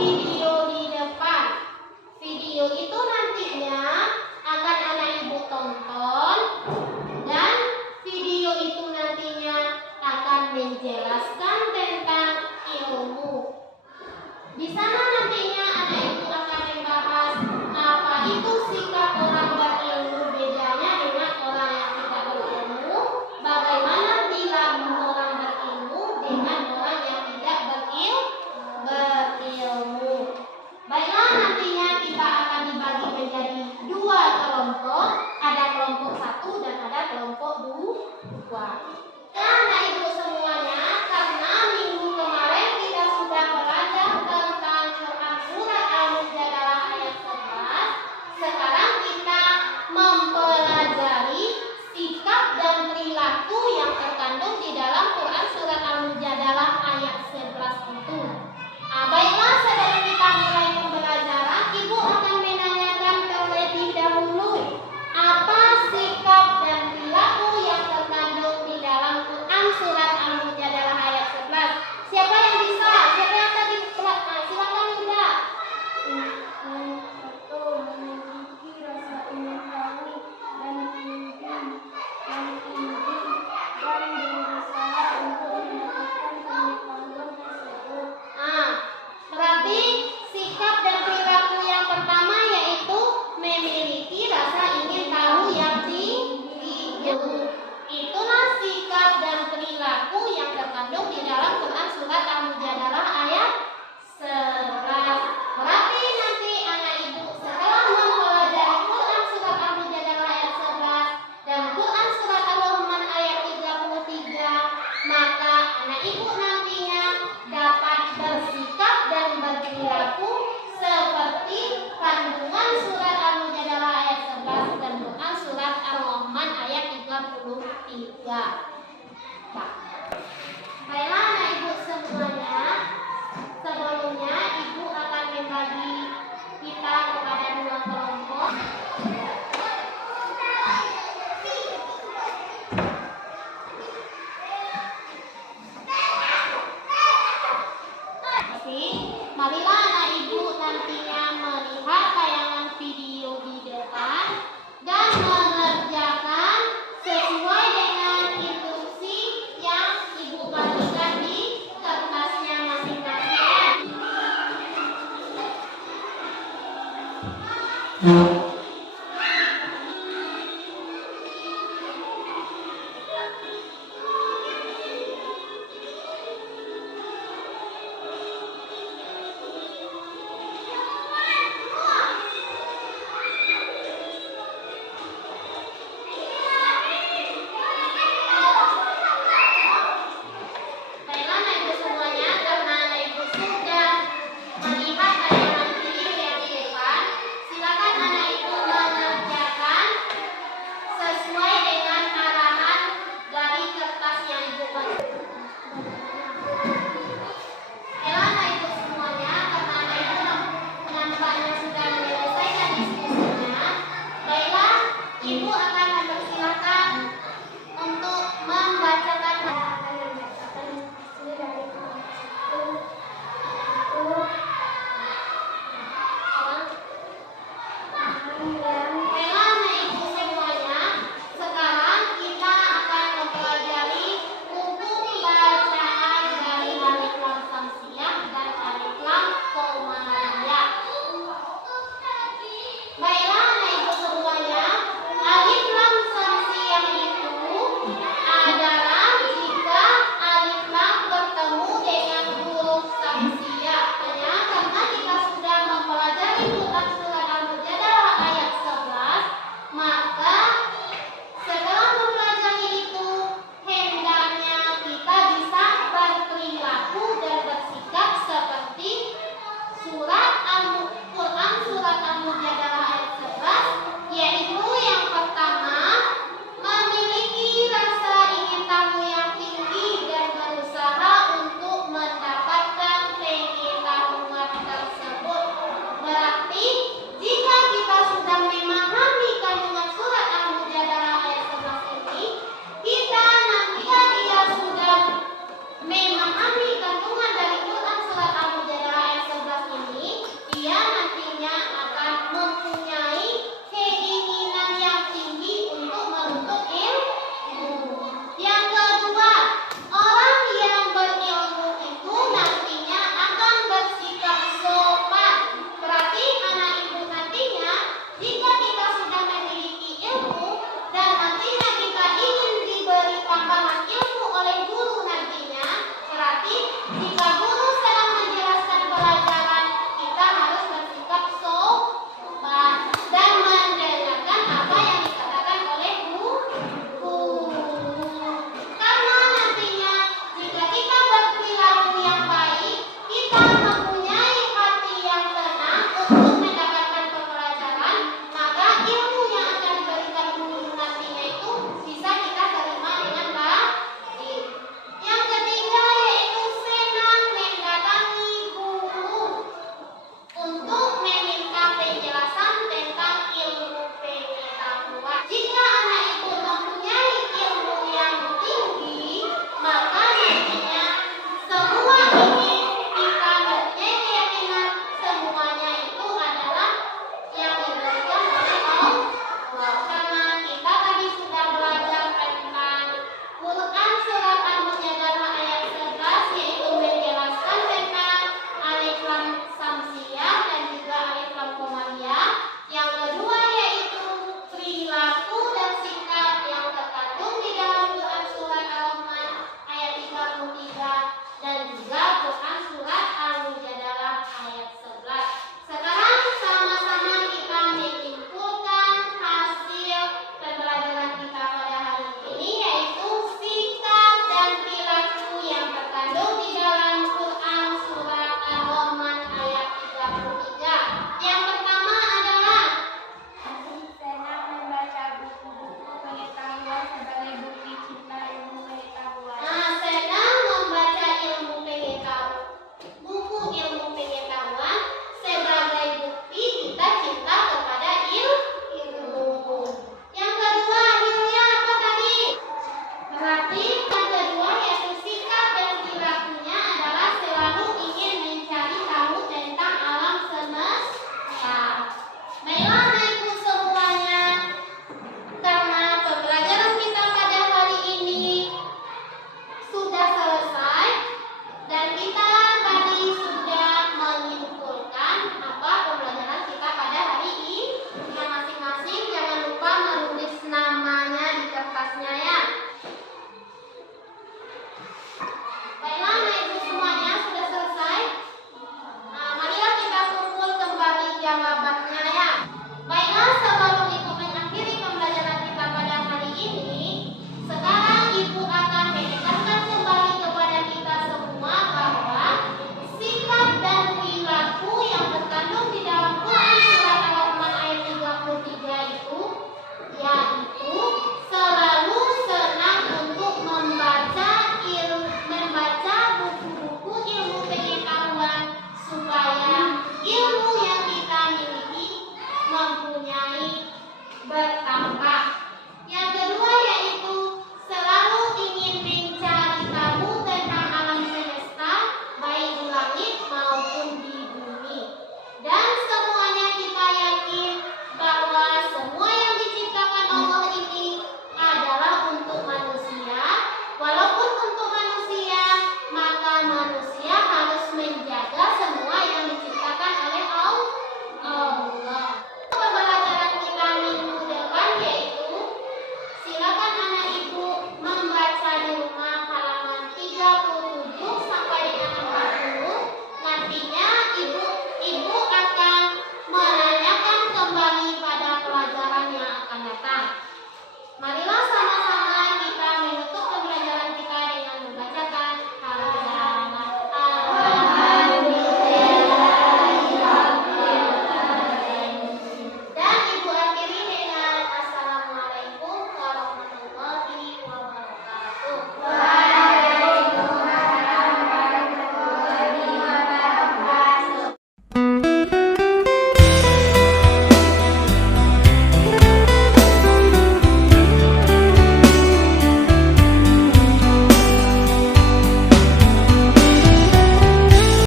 video di depan. Video itu nantinya akan anak ibu tonton, dan video itu nantinya akan menjelaskan tentang ilmu. Di sana nantinya anak ibu akan membahas apa itu sikap orang berilmu, bedanya dengan orang yang tidak berilmu, bagaimana perilaku orang berilmu dengan orang yang tidak berilmu. Baiklah, nantinya kita akan dibagi menjadi dua kelompok, ada kelompok 1 dan ada kelompok 2. Anak ibu semuanya, karena minggu kemarin kita sudah belajar tentang Quran surat Al-Mujadalah ayat 11, sekarang kita mempelajari sikap dan perilaku yang terkandung di dalam Quran surat Al-Mujadalah ayat 11 itu. Baiklah, sebelum kita mulai pembelajaran, ibu akan menanyakan terlebih dahulu apa sikap dan perilaku yang terkandung di dalam Quran surat Al-Mujadalah ayat 11. Siapa yang bisa? Siapa yang tadi? Silakan Yuda. Satu, memiliki rasa ingin tahu dan berusaha untuk mendapatkan pengetahuan tersebut. Berarti sikap dan perilaku yang pertama yaitu memiliki rasa ingin tahu yang tinggi. Itulah sikap dan perilaku yang terkandung di dalam Quran surat Al-Mujadalah ayat 11. Berarti nanti anak ibu setelah mempelajari Quran surat Al-Mujadalah ayat 11 dan Quran surat Ar-Rahman ayat 33, maka anak ibu nantinya dapat bersikap dan berperilaku seperti kandungan surat Al-Mujadalah ayat 11 dan Quran surat Ar-Rahman ayat 33. Baiklah anak ibu semuanya, sebelumnya ibu akan membagi kita kepada dua kelompok. Marilah anak ibu nantinya melihat tayangan video di depan dan mengerjakan sesuai dengan instruksi yang ibu bagikan di kertasnya masing-masing.